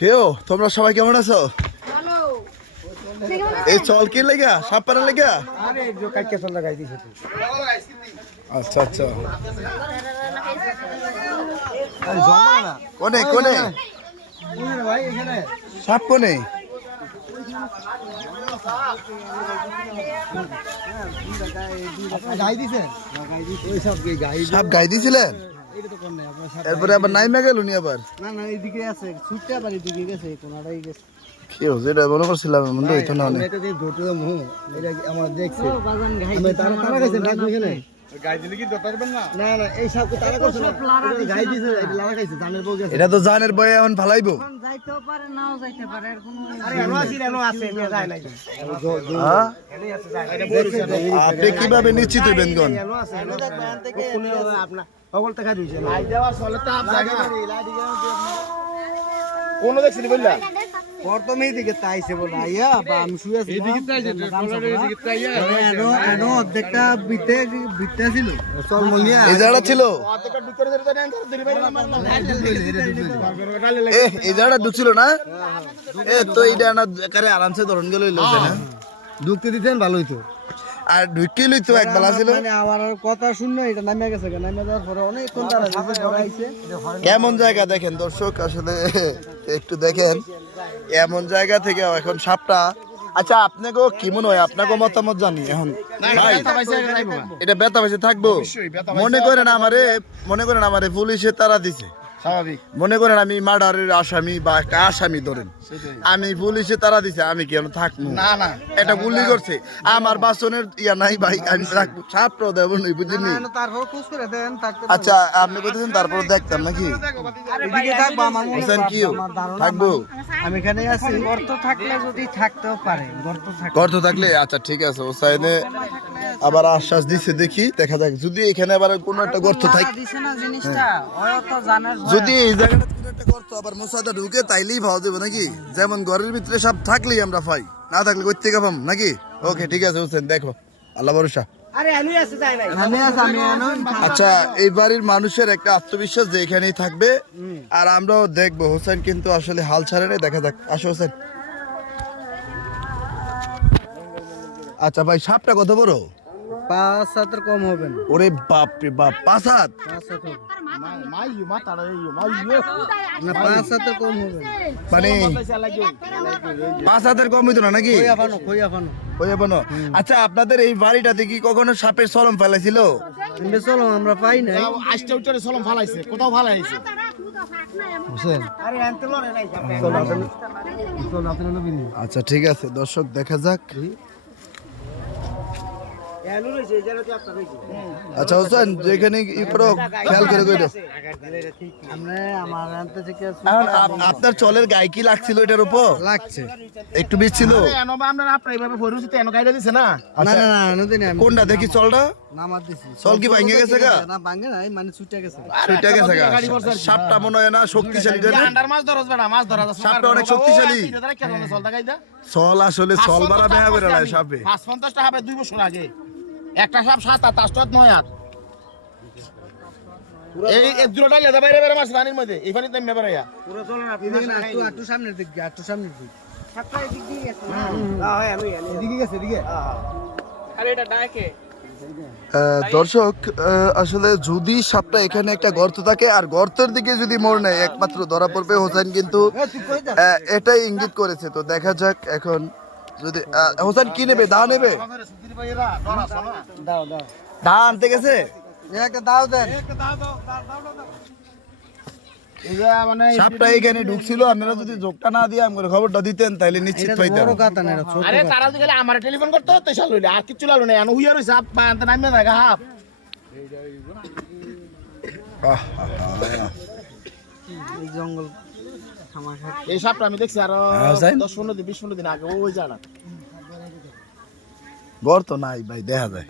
কেউ তোমরা সবাই কেমন আছো? এই চল কি লেগা? সাপ পাড়া লেগা? আরে যে কাইকে চল লাগাই দিছে তুই আচ্ছা আচ্ছা। কোনে কোনে? কোনে ভাই এখানে। সাপ কোনে? সব সাপ গাই দিছিলেন? এরপরে আবার নাইমা গেল নি আবার? না না এইদিকে আছে ছুটতে আবার এইদিকে গেছে কোনাটাই গেছে। কি হচ্ছে এটা মনে করছিলাম মনে হইতো না অনেক। এটা দিয়ে ধরতে মু এটা আমার দেখছি। আমি তারা তারা গেছে রাখব এখানে গাই দিলে কি দরকার না? না না এই সব তারা করছে না। এটা গাই দিছে এটা লারা খাইছে জানের বউ গেছে। এটা তো জানের বয়ে এখন ফালাইবো। যাইতেও পারে নাও যাইতে পারে এর কোনো আরে এনো আছে এনো আছে এটা যায় নাই। হ্যাঁ? আপনি কীভাবে নিশ্চিত হইবেন গন এনো আছে এনো দেখবেন থেকে আপনার সকল টাকা দিয়েছে লাই দেওয়া চলে তো আপ জায়গা কোন দেখছিলি বললা? প্রথমেই দিকে তাইছে বলে আইয়া বা আমি শুয়ে আছি এদিকে তাইছে টলারের এদিকে তাইয়া এনো এনো অর্ধেকটা বিতে বিতে ছিল। চল মলিয়া। এই জায়গাটা ছিল। অতটা ভিতরে ধরে ধরে আনতে দিলি বাইরে মার না। এ এই জায়গাটা ঢুকছিল না? এ তো এইটা না একারে আরামসে ধরন গেল না? ঢুকতে দিতেন ভালো হইতো। আর ঢুকিয়ে লইতো এক বেলা ছিল। মানে আমার আর কথা শুনলো এটা নামে গেছে গা, নামে যাওয়ার পরে অনেকক্ষণ তারা কেমন জায়গা দেখেন দর্শক? আসলে একটু দেখেন। এমন জায়গা থেকে এখন সাপটা। আচ্ছা আপনাকে কি মনে হয়? আপনাকে মতামত জানি এখন। এটা বেতা পাইছে থাকব। মনে করেন আমারে মনে করেন আমারে পুলিশে তারা দিছে। স্বাভাবিক। মনে করেন আমি মার্ডারের আসামি বা একটা আসামি ধরেন। আমি পুলিশে তারা দিছে আমি কেন থাকব? না না। এটা গুলি করছে। আমার বাসনের ইয়া নাই ভাই আমি রাখব সাপটাও দেবো নাই বুঝিনি তারপর খোঁজ করে দেন থাকতে আচ্ছা আপনি বলতেছেন তারপর দেখতাম নাকি? থাকব হোসেন কি থাকব? আমি এখানে আছি। গর্ত থাকলে যদি থাকতেও পারে গর্ত থাকলে। আচ্ছা ঠিক আছে ও সাইনে আবার আশ্বাস দিচ্ছে দেখি দেখা যাক। যদি এখানে আবার কোনো একটা গর্ত থাকে দিছে না যদি এই জায়গাটা কোনো একটা গর্ত আবার মশাটা ঢুকে তাইলেই ভাও দেবো নাকি? যেমন ঘরের ভিতরে সব থাকলেই আমরা পাই না থাকলে কই থেকে পাম নাকি? ওকে ঠিক আছে হোসেন দেখো। আল্লাহ ভরসা। আচ্ছা এই বাড়ির মানুষের একটা আত্মবিশ্বাস যে এখানেই থাকবে আর আমরাও দেখব। হোসেন কিন্তু আসলে হাল ছাড়ে নাই দেখা যাক। আসো হোসেন। আচ্ছা ভাই সাপটা কত বড়? পাঁচ সাতের কম হবে না। ওরে বাপ রে বাপ পাঁচ হাত পাঁচ হবে না পাঁচ কম হবে মানে পাঁচ হাতের কম হইতো না নাকি? আচ্ছা আপনাদের এই বাড়িটাতে কি কখনো সাপের সলম ফেলাইছিল? চলো আমরা পাই না আজটা উঠে সলম ফালাইছে কোথাও ফালাইছে? আচ্ছা ঠিক আছে দর্শক দেখা যাক এনো রইছে যেটা আপনার রইছে আচ্ছা হোসেন যেখানে ই করো খেয়াল করে আপ- আপনার চলের গায়ে কি লাগছিল এটার উপর? লাগছে। একটু বিষ ছিল? না? কোনটা দেখি চলটা? চল কি ভাঙে গেছে গা? মানে ছুটে গেছে। গা। সাপটা মনে হয় না শক্তিশালী রে আন্ডার মাছ ধরছ বেটা মাছ ধরা যাচ্ছে সাপটা অনেক শক্তিশালী। চল আসলে চল বাড়া বেহা বেড়া সাপে। পাঁচ পঞ্চাশটা হবে দুই বছর আগে। একটা সাপ সাত আট আটটা নয় আট এই এই দুটোটা লেদা বাইরে বাইরে মাছ পানির মধ্যে এই পানিতে নেমে বেড়াইয়া পুরো চলো না একটু একটু সামনের দিকে একটু সামনের দিকে। ছাত্র এদিক দিয়ে গেছে। এদিকে। গেছে এদিকে? আহ, দর্শক আহ, আসলে যদি সাপটা এখানে একটা গর্ত থাকে আর গর্তের দিকে যদি মোড় নেয় একমাত্র ধরা পড়বে হোসেন কিন্তু তুই কই যা আহ, এটাই ইঙ্গিত করেছে। তো দেখা যাক এখন যদি আহ, হোসেন কি নেবে? দা নেবে? দাও দাও দা আনতে গেছে? একটা দাও দেন। মানে সাপটা ঢুকছিল আপনারা যদি যোগটা না দিয়ে আমাকে খবরটা দিতেন তাহলে নিশ্চিত পাইতাম আরে তারা তো গেলে আমার টেলিফোন করতে হতো চালু আর কিচ্ছু লালো না হুইয়া রইছে আপ নামে হাফ। এই জঙ্গল আমার এই সাপটা আমি দেখছি আরও হ্যাঁ। দশ পনেরো দিন বিশ পনেরো দিন আগে ওই জায়গা গর্ত নাই ভাই দেখা যায়।